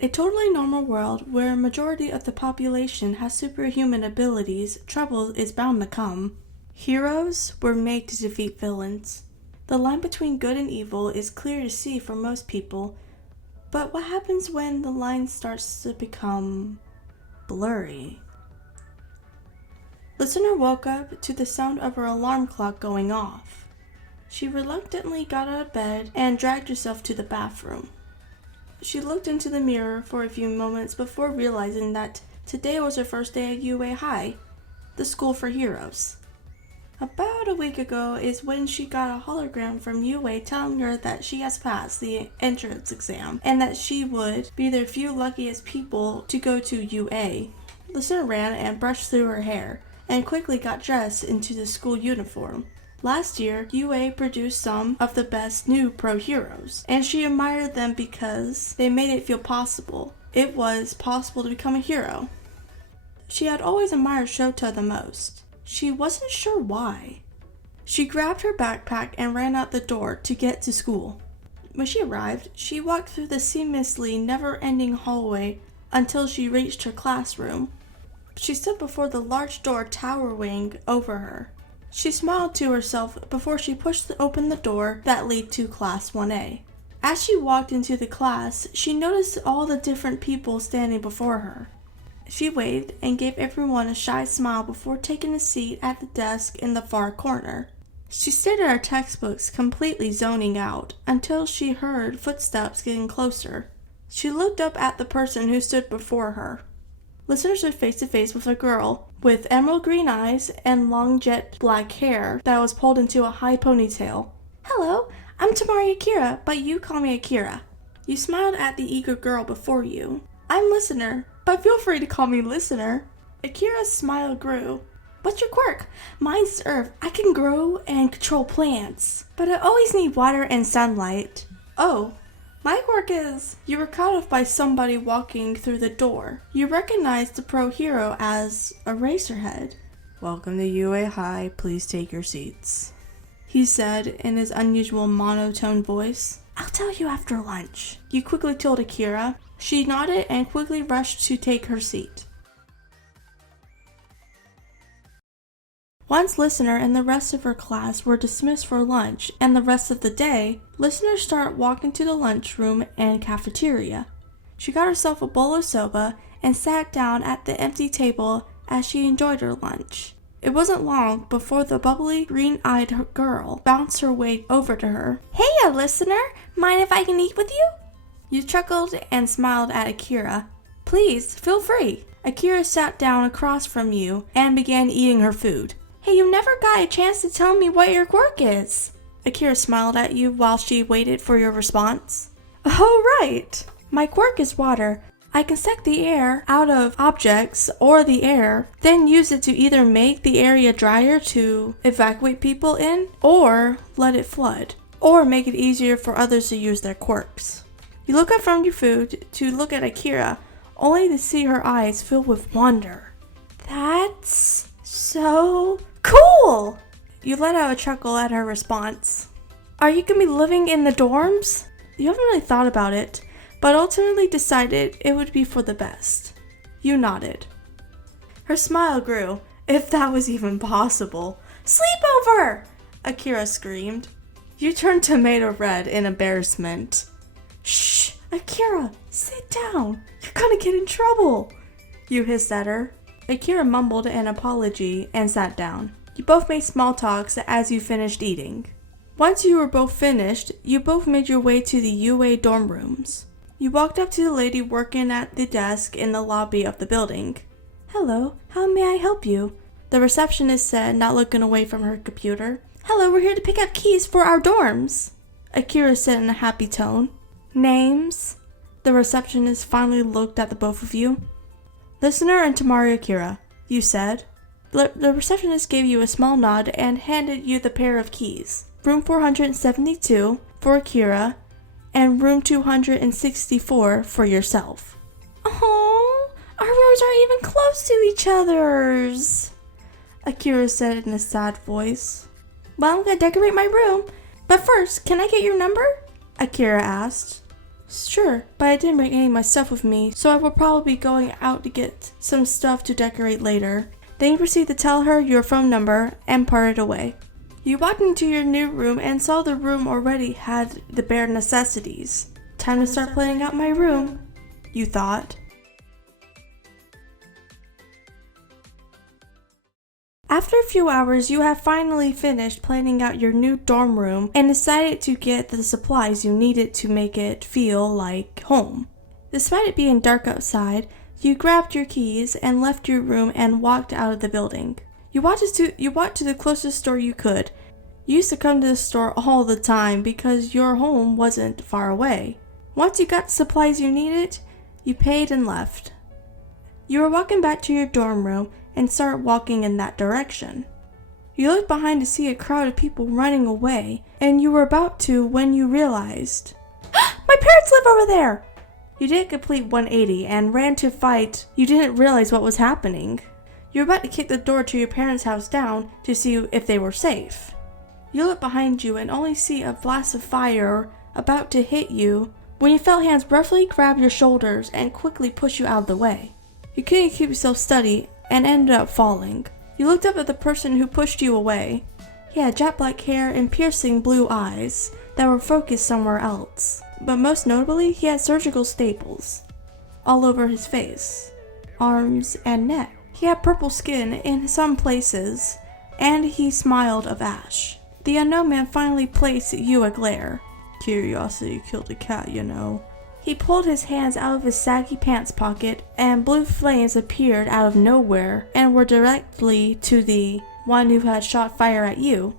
A totally normal world where a majority of the population has superhuman abilities, trouble is bound to come. Heroes were made to defeat villains. The line between good and evil is clear to see for most people, but what happens when the line starts to become blurry? Listener woke up to the sound of her alarm clock going off. She reluctantly got out of bed and dragged herself to the bathroom. She looked into the mirror for a few moments before realizing that today was her first day at UA High, the school for heroes. About a week ago is when she got a hologram from UA telling her that she has passed the entrance exam and that she would be the few luckiest people to go to UA. Listener ran and brushed through her hair and quickly got dressed into the school uniform. Last year, UA produced some of the best new pro heroes, and she admired them because they made it feel possible. It was possible to become a hero. She had always admired Shota the most. She wasn't sure why. She grabbed her backpack and ran out the door to get to school. When she arrived, she walked through the seamlessly never-ending hallway until she reached her classroom. She stood before the large door towering over her. She smiled to herself before she pushed open the door that led to Class 1A. As she walked into the class, she noticed all the different people standing before her. She waved and gave everyone a shy smile before taking a seat at the desk in the far corner. She stared at her textbooks, completely zoning out, until she heard footsteps getting closer. She looked up at the person who stood before her. Listener stood face to face with a girl with emerald green eyes and long jet black hair that was pulled into a high ponytail. "Hello, I'm Tamari Akira, but you call me Akira." You smiled at the eager girl before you. "I'm Listener, but feel free to call me Listener." Akira's smile grew. "What's your quirk?" "Mine's Earth. I can grow and control plants, but I always need water and sunlight." "Oh. My quirk is..." You were cut off by somebody walking through the door. You recognized the pro hero as Eraserhead. "Welcome to UA High, please take your seats," he said in his unusual monotone voice. "I'll tell you after lunch," you quickly told Akira. She nodded and quickly rushed to take her seat. Once Listener and the rest of her class were dismissed for lunch and the rest of the day, Listener started walking to the lunchroom and cafeteria. She got herself a bowl of soba and sat down at the empty table as she enjoyed her lunch. It wasn't long before the bubbly, green-eyed girl bounced her way over to her. "Hey, Listener! Mind if I can eat with you?" You chuckled and smiled at Akira. "Please, feel free." Akira sat down across from you and began eating her food. "Hey, you never got a chance to tell me what your quirk is." Akira smiled at you while she waited for your response. "Oh, right. My quirk is water. I can suck the air out of objects or the air, then use it to either make the area drier to evacuate people in, or let it flood, or make it easier for others to use their quirks." You look up from your food to look at Akira, only to see her eyes fill with wonder. "That's so cool!" You let out a chuckle at her response. "Are you going to be living in the dorms?" You haven't really thought about it, but ultimately decided it would be for the best. You nodded. Her smile grew, if that was even possible. "Sleepover!" Akira screamed. You turned tomato red in embarrassment. "Shh, Akira, sit down. You're gonna get in trouble," you hissed at her. Akira mumbled an apology and sat down. You both made small talks as you finished eating. Once you were both finished, you both made your way to the UA dorm rooms. You walked up to the lady working at the desk in the lobby of the building. "Hello, how may I help you?" the receptionist said, not looking away from her computer. "Hello, we're here to pick up keys for our dorms," Akira said in a happy tone. "Names?" The receptionist finally looked at the both of you. "Listener and Tamari Akira," you said. The receptionist gave you a small nod and handed you the pair of keys. Room 472 for Akira and room 264 for yourself. "Oh, our rooms aren't even close to each other's," Akira said in a sad voice. "Well, I'm gonna decorate my room. But first, can I get your number?" Akira asked. Sure, but I didn't bring any of my stuff with me, so I will probably be going out to get some stuff to decorate later. Then you proceed to tell her your phone number and parted away. You walked into your new room and saw the room already had the bare necessities. Time to start planning out my room, you thought. After a few hours, you have finally finished planning out your new dorm room and decided to get the supplies you needed to make it feel like home. Despite it being dark outside, you grabbed your keys and left your room and walked out of the building. You walked to the closest store you could. You used to come to the store all the time because your home wasn't far away. Once you got the supplies you needed, you paid and left. You were walking back to your dorm room and started walking in that direction. You looked behind to see a crowd of people running away, and you were about to when you realized, my parents live over there! You did a complete 180 and ran to fight. You didn't realize what was happening. You were about to kick the door to your parents' house down to see if they were safe. You look behind you and only see a blast of fire about to hit you when you felt hands roughly grab your shoulders and quickly push you out of the way. You couldn't keep yourself steady and ended up falling. You looked up at the person who pushed you away. He had jet black hair and piercing blue eyes that were focused somewhere else. But most notably, he had surgical staples all over his face, arms, and neck. He had purple skin in some places, and he smiled of ash. The unknown man finally placed you a glare. Curiosity killed a cat, you know. He pulled his hands out of his saggy pants pocket, and blue flames appeared out of nowhere and were directly to the one who had shot fire at you.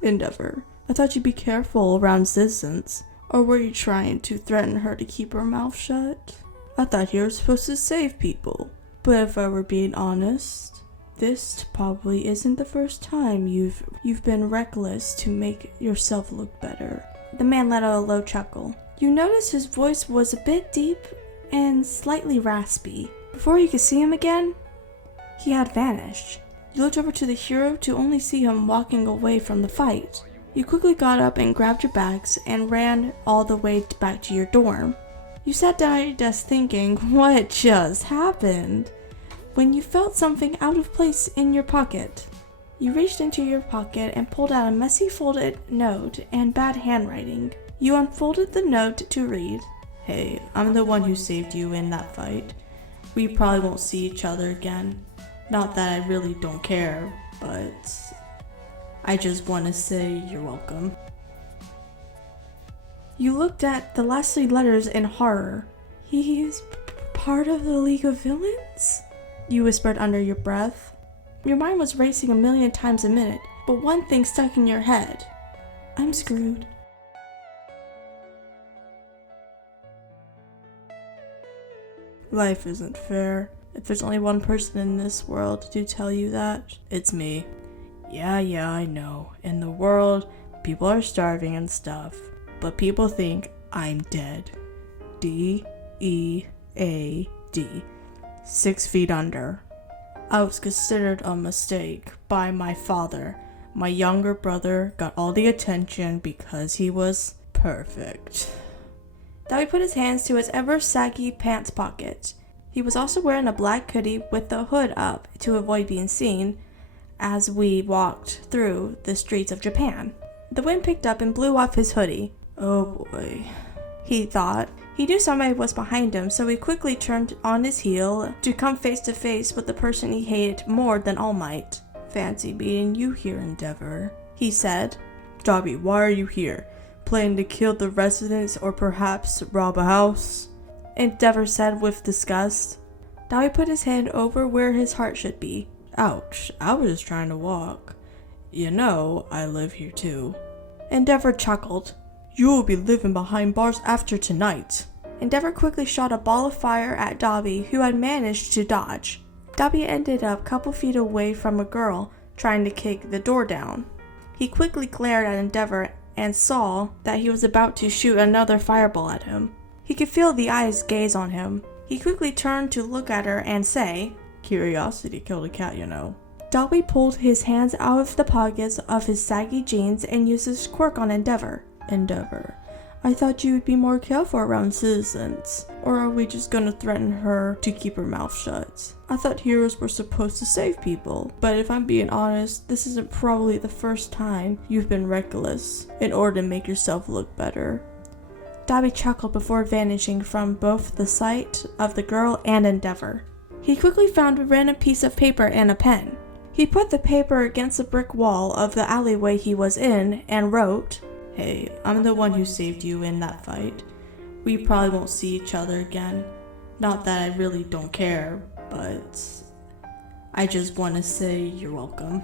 Endeavor, I thought you'd be careful around citizens. Or were you trying to threaten her to keep her mouth shut? I thought you were supposed to save people. But if I were being honest, this probably isn't the first time you've been reckless to make yourself look better. The man let out a low chuckle. You noticed his voice was a bit deep and slightly raspy. Before you could see him again, he had vanished. You looked over to the hero to only see him walking away from the fight. You quickly got up and grabbed your bags and ran all the way back to your dorm. You sat down at your desk thinking, what just happened? When you felt something out of place in your pocket. You reached into your pocket and pulled out a messy folded note and bad handwriting. You unfolded the note to read, Hey, I'm the one who saved you in that fight. We probably won't see each other again. Not that I really don't care, but I just want to say you're welcome. You looked at the last 3 letters in horror. He's part of the League of Villains? You whispered under your breath. Your mind was racing 1,000,000 times a minute, but one thing stuck in your head. I'm screwed. Life isn't fair. If there's only one person in this world to tell you that, it's me. Yeah, I know. In the world, people are starving and stuff, but people think I'm dead. D-E-A-D. 6 feet under. I was considered a mistake by my father. My younger brother got all the attention because he was perfect. Dabi put his hands to his ever-saggy pants pocket. He was also wearing a black hoodie with the hood up to avoid being seen as we walked through the streets of Japan. The wind picked up and blew off his hoodie. Oh boy, he thought. He knew somebody was behind him, so he quickly turned on his heel to come face to face with the person he hated more than All Might. Fancy meeting you here, Endeavor, he said. Dabi, why are you here? Planning to kill the residents or perhaps rob a house? Endeavor said with disgust. Dabi put his hand over where his heart should be. Ouch, I was just trying to walk. You know, I live here too. Endeavor chuckled. You will be living behind bars after tonight. Endeavor quickly shot a ball of fire at Dabi, who had managed to dodge. Dabi ended up a couple feet away from a girl trying to kick the door down. He quickly glared at Endeavor and saw that he was about to shoot another fireball at him. He could feel the eyes gaze on him. He quickly turned to look at her and say, Curiosity killed a cat, you know. Dabi pulled his hands out of the pockets of his saggy jeans and used his quirk on Endeavor. Endeavor, I thought you would be more careful around citizens. Or are we just gonna threaten her to keep her mouth shut? I thought heroes were supposed to save people. But if I'm being honest, this isn't probably the first time you've been reckless in order to make yourself look better. Dabi chuckled before vanishing from both the sight of the girl and Endeavor. He quickly found a random piece of paper and a pen. He put the paper against the brick wall of the alleyway he was in and wrote, "Hey, I'm the one who saved you in that fight. We probably won't see each other again. Not that I really don't care, but I just want to say you're welcome."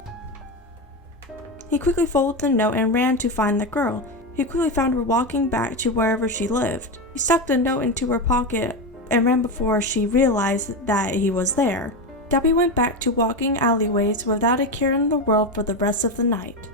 He quickly folded the note and ran to find the girl. He quickly found her walking back to wherever she lived. He stuck the note into her pocket and ran before she realized that he was there. Dabi went back to walking alleyways without a care in the world for the rest of the night.